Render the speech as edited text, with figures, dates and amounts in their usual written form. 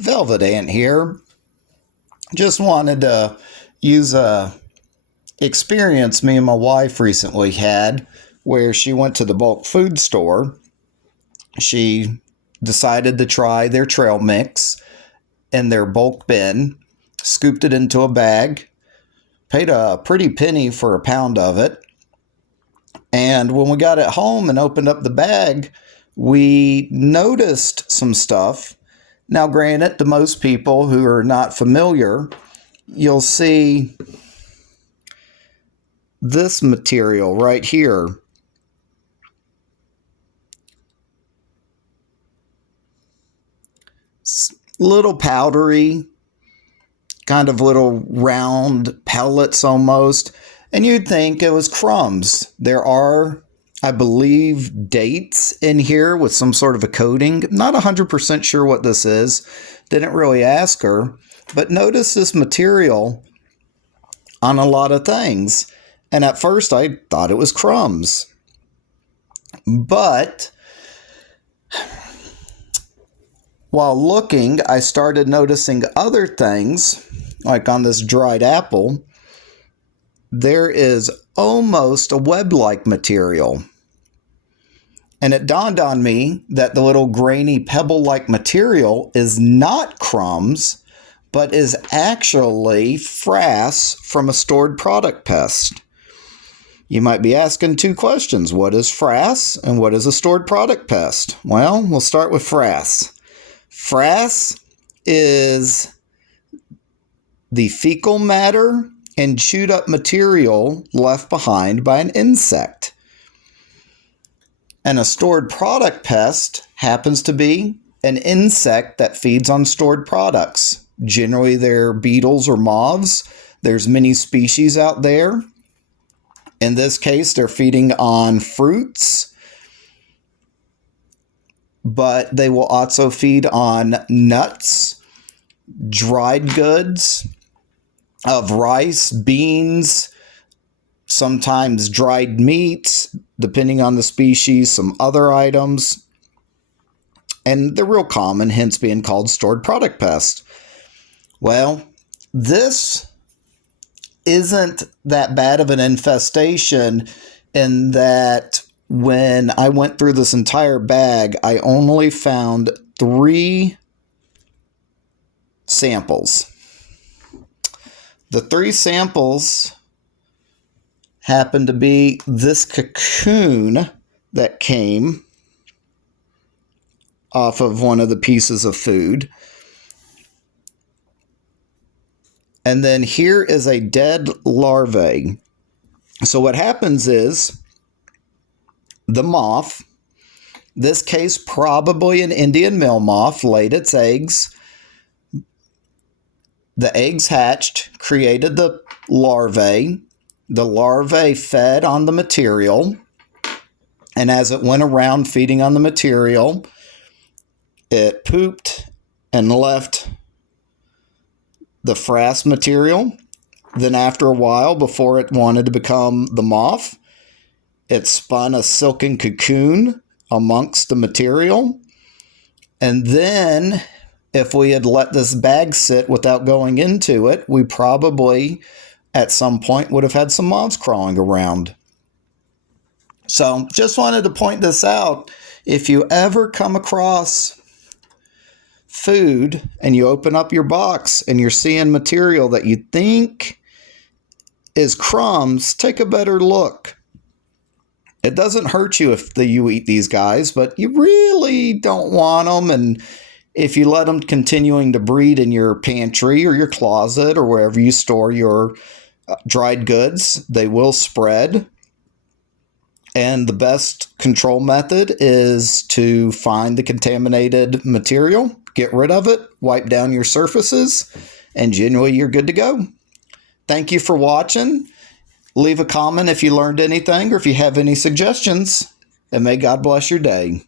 Velvet Ant here. Just wanted to use a experience me and my wife recently had where she went to the bulk food store. She decided to try their trail mix in their bulk bin, scooped it into a bag, paid a pretty penny for a pound of it. And when we got it home and opened up the bag, we noticed some stuff. Now, granted, to most people who are not familiar, you'll see this material right here. It's little powdery, kind of little round pellets almost, and you'd think it was crumbs. There are, I believe, dates in here with some sort of a coating. Not 100% sure what this is. Didn't really ask her. But notice this material on a lot of things. And at first I thought it was crumbs. But while looking, I started noticing other things. Like on this dried apple, there is almost a web-like material. And it dawned on me that the little grainy pebble-like material is not crumbs, but is actually frass from a stored product pest. You might be asking two questions. What is frass and what is a stored product pest? Well, we'll start with frass. Frass is the fecal matter and chewed up material left behind by an insect. And a stored product pest happens to be an insect that feeds on stored products. Generally, they're beetles or moths. There's many species out there. In this case, they're feeding on fruits, but they will also feed on nuts, dried goods of rice, beans, sometimes dried meats, depending on the species, some other items. And they're real common, hence being called stored product pest. Well, this isn't that bad of an infestation in that when I went through this entire bag, I only found 3 samples. The 3 samples happened to be this cocoon that came off of one of the pieces of food. And then here is a dead larvae. So what happens is the moth, this case probably an Indian meal moth, laid its eggs. The eggs hatched, created the larvae. The larvae fed on the material. And as it went around feeding on the material, it pooped and left the frass material. Then after a while, before it wanted to become the moth, it spun a silken cocoon amongst the material. And then if we had let this bag sit without going into it, we probably at some point would have had some moths crawling around. So just wanted to point this out. If you ever come across food and you open up your box and you're seeing material that you think is crumbs, take a better look. It doesn't hurt you if you eat these guys, but you really don't want them. And if you let them continuing to breed in your pantry or your closet or wherever you store your dried goods, they will spread. And the best control method is to find the contaminated material, get rid of it, wipe down your surfaces, and generally you're good to go. Thank you for watching. Leave a comment if you learned anything or if you have any suggestions, and may God bless your day.